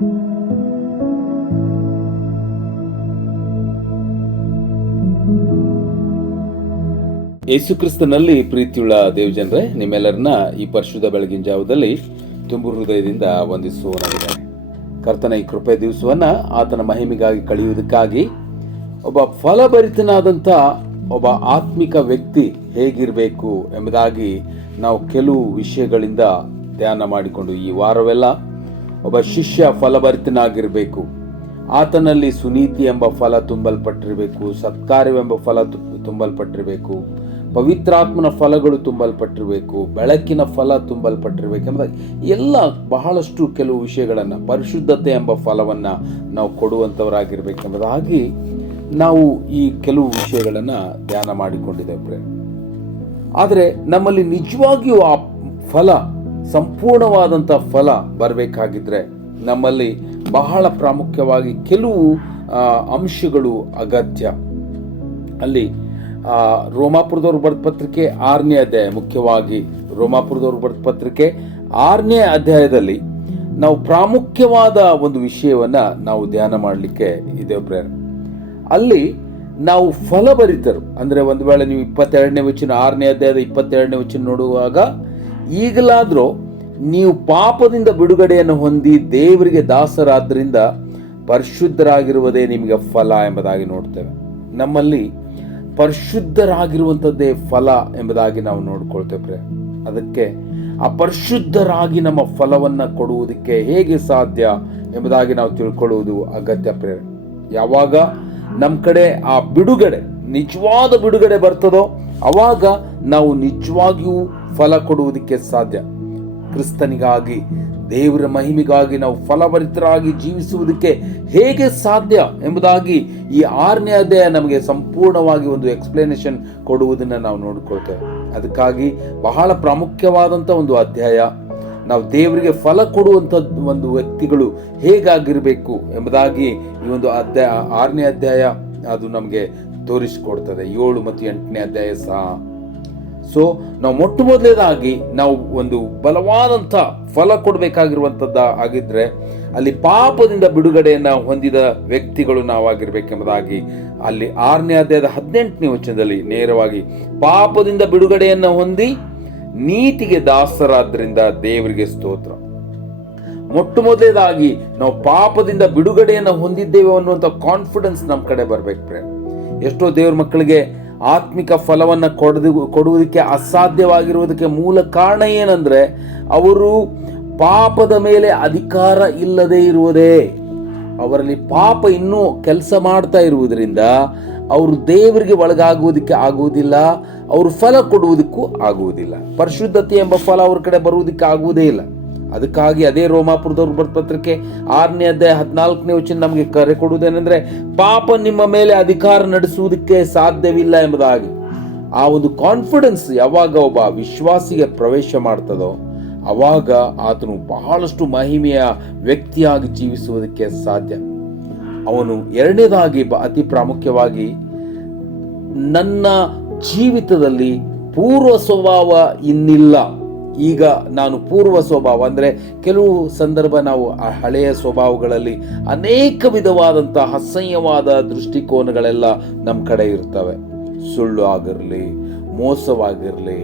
ಯೇಸು ಕ್ರಿಸ್ತನಲ್ಲಿ ಪ್ರೀತಿಯುಳ್ಳ ದೇವಜನರೇ, ನಿಮ್ಮೆಲ್ಲರನ್ನ ಈ ಪರಿಶುದ್ಧ ಬೆಳಗಿನ ಜಾವದಲ್ಲಿ ತುಂಬು ಹೃದಯದಿಂದ ವಂದಿಸುವನಾಗಿದ್ದಾನೆ. ಕರ್ತನ ಈ ಕೃಪೆ ದಿವಸವನ್ನ ಆತನ ಮಹಿಮೆಗಾಗಿ ಕಳೆಯುವುದಕ್ಕಾಗಿ ಒಬ್ಬ ಫಲಭರಿತನಾದಂಥ ಒಬ್ಬ ಆತ್ಮಿಕ ವ್ಯಕ್ತಿ ಹೇಗಿರಬೇಕು ಎಂಬುದಾಗಿ ನಾವು ಕೆಲವು ವಿಷಯಗಳಿಂದ ಧ್ಯಾನ ಮಾಡಿಕೊಂಡು ಈ ವಾರವೆಲ್ಲ ಒಬ್ಬ ಶಿಷ್ಯ ಫಲಭರಿತನಾಗಿರಬೇಕು, ಆತನಲ್ಲಿ ಸುನೀತಿ ಎಂಬ ಫಲ ತುಂಬಲ್ಪಟ್ಟಿರಬೇಕು, ಸತ್ಕಾರ್ಯವೆಂಬ ಫಲ ತುಂಬಲ್ಪಟ್ಟಿರಬೇಕು, ಪವಿತ್ರಾತ್ಮನ ಫಲಗಳು ತುಂಬಲ್ಪಟ್ಟಿರಬೇಕು, ಬೆಳಕಿನ ಫಲ ತುಂಬಲ್ಪಟ್ಟಿರಬೇಕು ಎಂಬುದಾಗಿ ಎಲ್ಲ ಬಹಳಷ್ಟು ಕೆಲವು ವಿಷಯಗಳನ್ನು, ಪರಿಶುದ್ಧತೆ ಎಂಬ ಫಲವನ್ನು ನಾವು ಕೊಡುವಂಥವರಾಗಿರ್ಬೇಕೆಂಬುದಾಗಿ ನಾವು ಈ ಕೆಲವು ವಿಷಯಗಳನ್ನು ಧ್ಯಾನ ಮಾಡಿಕೊಂಡಿದ್ದೇವೆ. ಆದರೆ ನಮ್ಮಲ್ಲಿ ನಿಜವಾಗಿಯೂ ಆ ಫಲ, ಸಂಪೂರ್ಣವಾದಂಥ ಫಲ ಬರಬೇಕಾಗಿದ್ರೆ ನಮ್ಮಲ್ಲಿ ಬಹಳ ಪ್ರಾಮುಖ್ಯವಾಗಿ ಕೆಲವು ಅಂಶಗಳು ಅಗತ್ಯ. ಅಲ್ಲಿ ರೋಮಾಪುರದವ್ರು ಬರೆದ ಪತ್ರಿಕೆ 6ನೇ ಅಧ್ಯಾಯ, ಮುಖ್ಯವಾಗಿ ರೋಮಾಪುರದವ್ರು ಬರೆದ ಪತ್ರಿಕೆ 6ನೇ ಅಧ್ಯಾಯದಲ್ಲಿ ನಾವು ಪ್ರಾಮುಖ್ಯವಾದ ಒಂದು ವಿಷಯವನ್ನ ನಾವು ಧ್ಯಾನ ಮಾಡಲಿಕ್ಕೆ ಇದೇವೆ ಪ್ರೇರಣೆ. ಅಲ್ಲಿ ನಾವು ಫಲಭರಿತರು ಅಂದ್ರೆ, ಒಂದು ವೇಳೆ ನೀವು 22ನೇ ವಚನ 6ನೇ ಅಧ್ಯಾಯದ 22ನೇ ವಚನ ನೋಡುವಾಗ, ಈಗಲಾದರೂ ನೀವು ಪಾಪದಿಂದ ಬಿಡುಗಡೆಯನ್ನು ಹೊಂದಿ ದೇವರಿಗೆ ದಾಸರಾದ್ರಿಂದ ಪರಿಶುದ್ಧರಾಗಿರುವುದೇ ನಿಮಗೆ ಫಲ ಎಂಬುದಾಗಿ ನೋಡ್ತೇವೆ. ನಮ್ಮಲ್ಲಿ ಪರಿಶುದ್ಧರಾಗಿರುವಂಥದ್ದೇ ಫಲ ಎಂಬುದಾಗಿ ನಾವು ನೋಡ್ಕೊಳ್ತೇವೆ. ಅದಕ್ಕೆ ಆ ಪರಿಶುದ್ಧರಾಗಿ ನಮ್ಮ ಫಲವನ್ನು ಕೊಡುವುದಕ್ಕೆ ಹೇಗೆ ಸಾಧ್ಯ ಎಂಬುದಾಗಿ ನಾವು ತಿಳ್ಕೊಳ್ಳುವುದು ಅಗತ್ಯ ಪ್ರೇರಣೆ. ಯಾವಾಗ ನಮ್ಮ ಕಡೆ ಆ ಬಿಡುಗಡೆ, ನಿಜವಾದ ಬಿಡುಗಡೆ ಬರ್ತದೋ ಅವಾಗ ನಾವು ನಿಜವಾಗಿಯೂ ಫಲ ಕೊಡುವುದಕ್ಕೆ ಸಾಧ್ಯ. ಕ್ರಿಸ್ತನಿಗಾಗಿ, ದೇವರ ಮಹಿಮೆಗಾಗಿ ನಾವು ಫಲಭರಿತರಾಗಿ ಜೀವಿಸುವುದಕ್ಕೆ ಹೇಗೆ ಸಾಧ್ಯ ಎಂಬುದಾಗಿ ಈ 6ನೇ ಅಧ್ಯಾಯ ನಮಗೆ ಸಂಪೂರ್ಣವಾಗಿ ಒಂದು ಎಕ್ಸ್ಪ್ಲನೇಷನ್ ಕೊಡುವುದನ್ನು ನಾವು ನೋಡಿಕೊಳ್ತೇವೆ. ಅದಕ್ಕಾಗಿ ಬಹಳ ಪ್ರಾಮುಖ್ಯವಾದಂಥ ಒಂದು ಅಧ್ಯಾಯ. ನಾವು ದೇವರಿಗೆ ಫಲ ಕೊಡುವಂಥ ಒಂದು ವ್ಯಕ್ತಿಗಳು ಹೇಗಾಗಿರಬೇಕು ಎಂಬುದಾಗಿ ಈ ಒಂದು 6ನೇ ಅಧ್ಯಾಯ ಅದು ನಮಗೆ ತೋರಿಸಿಕೊಡ್ತದೆ. 7 ಮತ್ತು 8ನೇ ಅಧ್ಯಾಯ ಸಹ. ಸೊ ನಾವು ಮೊಟ್ಟ ಮೊದಲನೇದಾಗಿ ನಾವು ಒಂದು ಬಲವಾದಂಥ ಫಲ ಕೊಡಬೇಕಾಗಿರುವಂಥದ್ದ ಆಗಿದ್ರೆ ಅಲ್ಲಿ ಪಾಪದಿಂದ ಬಿಡುಗಡೆಯನ್ನು ಹೊಂದಿದ ವ್ಯಕ್ತಿಗಳು ನಾವಾಗಿರ್ಬೇಕೆಂಬುದಾಗಿ ಅಲ್ಲಿ 6ನೇ ಅಧ್ಯಾಯದ 18ನೇ ವಚನದಲ್ಲಿ ನೇರವಾಗಿ ಪಾಪದಿಂದ ಬಿಡುಗಡೆಯನ್ನು ಹೊಂದಿ ನೀತಿಗೆ ದಾಸರಾದ್ರಿಂದ ದೇವರಿಗೆ ಸ್ತೋತ್ರ. ಮೊಟ್ಟ ಮೊದಲನೇದಾಗಿ ನಾವು ಪಾಪದಿಂದ ಬಿಡುಗಡೆಯನ್ನು ಹೊಂದಿದ್ದೇವೆ ಅನ್ನುವಂಥ ಕಾನ್ಫಿಡೆನ್ಸ್ ನಮ್ಮ ಕಡೆ ಬರ್ಬೇಕು ಪ್ರೇಮ. ಎಷ್ಟೋ ದೇವ್ರ ಮಕ್ಕಳಿಗೆ ಆತ್ಮಿಕ ಫಲವನ್ನು ಕೊಡುವುದಕ್ಕೆ ಅಸಾಧ್ಯವಾಗಿರುವುದಕ್ಕೆ ಮೂಲ ಕಾರಣ ಏನಂದ್ರೆ, ಅವರು ಪಾಪದ ಮೇಲೆ ಅಧಿಕಾರ ಇಲ್ಲದೆ ಇರುವುದೇ. ಅವರಲ್ಲಿ ಪಾಪ ಇನ್ನೂ ಕೆಲಸ ಮಾಡ್ತಾ ಇರುವುದರಿಂದ ಅವರು ದೇವರಿಗೆ ಒಳಗಾಗುವುದಕ್ಕೆ ಆಗುವುದಿಲ್ಲ, ಅವರು ಫಲ ಕೊಡುವುದಕ್ಕೂ ಆಗುವುದಿಲ್ಲ. ಪರಿಶುದ್ಧತೆ ಎಂಬ ಫಲ ಅವ್ರ ಕಡೆ ಬರುವುದಕ್ಕೆ ಆಗುವುದೇ ಇಲ್ಲ. ಅದಕ್ಕಾಗಿ ಅದೇ ರೋಮಾಪುರದವ್ರ ಬರೆದ ಪತ್ರಿಕೆ 6ನೇ ಅಧ್ಯಾಯ 14ನೇ ವಚನ ನಮಗೆ ಕರೆ ಕೊಡುವುದೇನೆಂದ್ರೆ, ಪಾಪ ನಿಮ್ಮ ಮೇಲೆ ಅಧಿಕಾರ ನಡೆಸುವುದಕ್ಕೆ ಸಾಧ್ಯವಿಲ್ಲ ಎಂಬುದಾಗಿ. ಆ ಒಂದು ಕಾನ್ಫಿಡೆನ್ಸ್ ಯಾವಾಗ ಒಬ್ಬ ವಿಶ್ವಾಸಿಗೆ ಪ್ರವೇಶ ಮಾಡ್ತದೋ ಅವಾಗ ಆತನು ಬಹಳಷ್ಟು ಮಹಿಮೆಯ ವ್ಯಕ್ತಿಯಾಗಿ ಜೀವಿಸುವುದಕ್ಕೆ ಸಾಧ್ಯ. ಅವನು ಎರಡನೇದಾಗಿ ಅತಿ ಪ್ರಾಮುಖ್ಯವಾಗಿ, ನನ್ನ ಜೀವಿತದಲ್ಲಿ ಪೂರ್ವ ಸ್ವಭಾವ ಇನ್ನಿಲ್ಲ. ಈಗ ನಾನು ಪೂರ್ವ ಸ್ವಭಾವ ಅಂದರೆ, ಕೆಲವು ಸಂದರ್ಭ ನಾವು ಆ ಹಳೆಯ ಸ್ವಭಾವಗಳಲ್ಲಿ ಅನೇಕ ವಿಧವಾದಂಥ ಅಸಹ್ಯವಾದ ದೃಷ್ಟಿಕೋನಗಳೆಲ್ಲ ನಮ್ಮ ಕಡೆ ಇರ್ತವೆ. ಸುಳ್ಳು ಆಗಿರಲಿ, ಮೋಸವಾಗಿರಲಿ,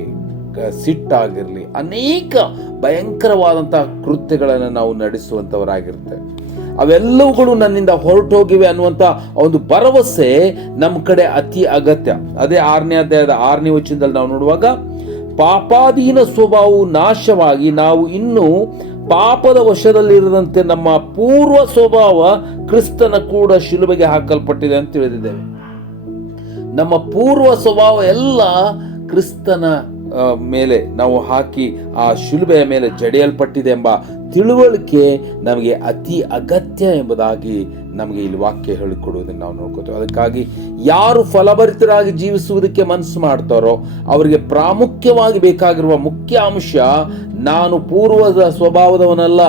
ಸಿಟ್ಟಾಗಿರಲಿ, ಅನೇಕ ಭಯಂಕರವಾದಂಥ ಕೃತ್ಯಗಳನ್ನು ನಾವು ನಡೆಸುವಂಥವರಾಗಿರ್ತೇವೆ. ಅವೆಲ್ಲವುಗಳು ನನ್ನಿಂದ ಹೊರಟೋಗಿವೆ ಅನ್ನುವಂಥ ಒಂದು ಭರವಸೆ ನಮ್ಮ ಕಡೆ ಅತಿ ಅಗತ್ಯ. ಅದೇ 6ನೇ ಅಧ್ಯಾಯದ 6ನೇ ವಚನದಲ್ಲಿ ನಾವು ನೋಡುವಾಗ, ಪಾಪಾಧೀನ ಸ್ವಭಾವವು ನಾಶವಾಗಿ ನಾವು ಇನ್ನು ಪಾಪದ ವಶದಲ್ಲಿರದಂತೆ ನಮ್ಮ ಪೂರ್ವ ಸ್ವಭಾವ ಕ್ರಿಸ್ತನ ಕೂಡ ಶಿಲುಬೆಗೆ ಹಾಕಲ್ಪಟ್ಟಿದೆ ಅಂತ ತಿಳಿದಿದ್ದೇವೆ. ನಮ್ಮ ಪೂರ್ವ ಸ್ವಭಾವ ಎಲ್ಲ ಕ್ರಿಸ್ತನ ಮೇಲೆ ನಾವು ಹಾಕಿ ಆ ಶಿಲುಬೆಯ ಮೇಲೆ ಜಡಿಯಲ್ಪಟ್ಟಿದೆ ಎಂಬ ತಿಳುವಳಿಕೆ ನಮಗೆ ಅತಿ ಅಗತ್ಯ ಎಂಬುದಾಗಿ ನಮಗೆ ಇಲ್ಲಿ ವಾಕ್ಯ ಹೇಳಿಕೊಡುವುದನ್ನು ನಾವು ನೋಡ್ಕೋತೇವೆ. ಅದಕ್ಕಾಗಿ ಯಾರು ಫಲಭರಿತರಾಗಿ ಜೀವಿಸುವುದಕ್ಕೆ ಮನಸ್ಸು ಮಾಡ್ತಾರೋ ಅವರಿಗೆ ಪ್ರಾಮುಖ್ಯವಾಗಿ ಬೇಕಾಗಿರುವ ಮುಖ್ಯ ಅಂಶ, ನಾನು ಪೂರ್ವದ ಸ್ವಭಾವದವನಲ್ಲ,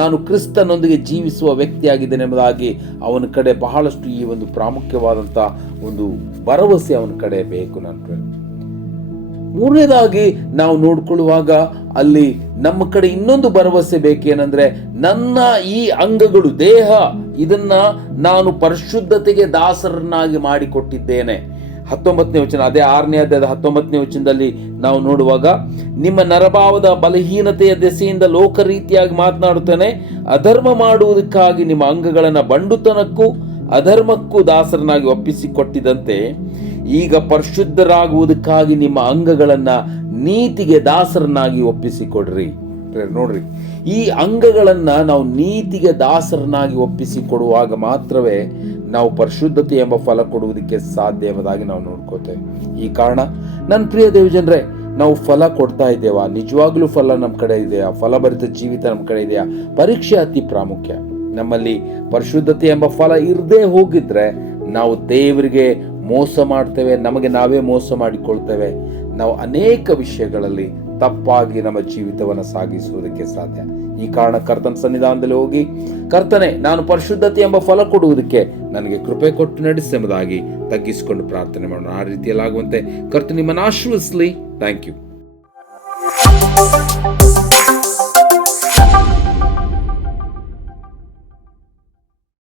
ನಾನು ಕ್ರಿಸ್ತನೊಂದಿಗೆ ಜೀವಿಸುವ ವ್ಯಕ್ತಿಯಾಗಿದ್ದೇನೆ ಎಂಬುದಾಗಿ ಅವನ ಕಡೆ ಬಹಳಷ್ಟು ಈ ಒಂದು ಪ್ರಾಮುಖ್ಯವಾದಂಥ ಒಂದು ಭರವಸೆ ಅವನ ಕಡೆ ಬೇಕು. ನನ್ನ ಮೂರನೇದಾಗಿ ನಾವು ನೋಡ್ಕೊಳ್ಳುವಾಗ ಅಲ್ಲಿ ನಮ್ಮ ಕಡೆ ಇನ್ನೊಂದು ಭರವಸೆ ಬೇಕೇನಂದ್ರೆ, ನನ್ನ ಈ ಅಂಗಗಳು, ದೇಹ, ಇದನ್ನ ನಾನು ಪರಿಶುದ್ಧತೆಗೆ ದಾಸರನ್ನಾಗಿ ಮಾಡಿಕೊಟ್ಟಿದ್ದೇನೆ. 19ನೇ ವಚನ, ಅದೇ 6ನೇ ಅಧ್ಯಾಯದ 19ನೇ ವಚನದಲ್ಲಿ ನಾವು ನೋಡುವಾಗ, ನಿಮ್ಮ ನರಭಾವದ ಬಲಹೀನತೆಯ ದೆಸೆಯಿಂದ ಲೋಕರೀತಿಯಾಗಿ ಮಾತನಾಡುತ್ತಾನೆ, ಅಧರ್ಮ ಮಾಡುವುದಕ್ಕಾಗಿ ನಿಮ್ಮ ಅಂಗಗಳನ್ನು ಬಂಡುತನಕ್ಕೂ ಅಧರ್ಮಕ್ಕೂ ದಾಸರನ್ನಾಗಿ ಒಪ್ಪಿಸಿಕೊಟ್ಟಿದಂತೆ ಈಗ ಪರಿಶುದ್ಧರಾಗುವುದಕ್ಕಾಗಿ ನಿಮ್ಮ ಅಂಗಗಳನ್ನ ನೀತಿಗೆ ದಾಸರನ್ನಾಗಿ ಒಪ್ಪಿಸಿಕೊಡ್ರಿ. ನೋಡ್ರಿ, ಈ ಅಂಗಗಳನ್ನ ನಾವು ನೀತಿಗೆ ದಾಸರನ್ನಾಗಿ ಒಪ್ಪಿಸಿಕೊಡುವಾಗ ಮಾತ್ರವೇ ನಾವು ಪರಿಶುದ್ಧತೆ ಎಂಬ ಫಲ ಕೊಡುವುದಕ್ಕೆ ಸಾಧ್ಯ ಎಂಬುದಾಗಿ ನಾವು ನೋಡ್ಕೋತೇವೆ. ಈ ಕಾರಣ ನನ್ನ ಪ್ರಿಯ ದೇವಜನರೇ, ನಾವು ಫಲ ಕೊಡ್ತಾ ಇದ್ದೇವಾ? ನಿಜವಾಗ್ಲೂ ಫಲ ನಮ್ಮ ಕಡೆ ಇದೆಯಾ? ಫಲಭರಿತ ಜೀವಿತ ನಮ್ಮ ಕಡೆ ಇದೆಯಾ? ಪರೀಕ್ಷೆ ಅತಿ ಪ್ರಾಮುಖ್ಯ. ನಮ್ಮಲ್ಲಿ ಪರಿಶುದ್ಧತೆ ಎಂಬ ಫಲ ಇರದೇ ಹೋಗಿದ್ರೆ ನಾವು ದೇವರಿಗೆ ಮೋಸ ಮಾಡ್ತೇವೆ, ನಮಗೆ ನಾವೇ ಮೋಸ ಮಾಡಿಕೊಳ್ತೇವೆ. ನಾವು ಅನೇಕ ವಿಷಯಗಳಲ್ಲಿ ತಪ್ಪಾಗಿ ನಮ್ಮ ಜೀವಿತವನ್ನು ಸಾಗಿಸುವುದಕ್ಕೆ ಸಾಧ್ಯ. ಈ ಕಾರಣ ಕರ್ತನ ಸನ್ನಿಧಾನದಲ್ಲಿ ಹೋಗಿ, ಕರ್ತನೆ, ನಾನು ಪರಿಶುದ್ಧತೆ ಎಂಬ ಫಲ ಕೊಡುವುದಕ್ಕೆ ನನಗೆ ಕೃಪೆ ಕೊಟ್ಟು ನಡೆಸೆಂಬುದಾಗಿ ತಗ್ಗಿಸಿಕೊಂಡು ಪ್ರಾರ್ಥನೆ ಮಾಡೋಣ. ಆ ರೀತಿಯಲ್ಲಾಗುವಂತೆ ಕರ್ತನ ನಿಮ್ಮನ್ನು ಆಶೀರ್ವದಿಸಲಿ. Thank you.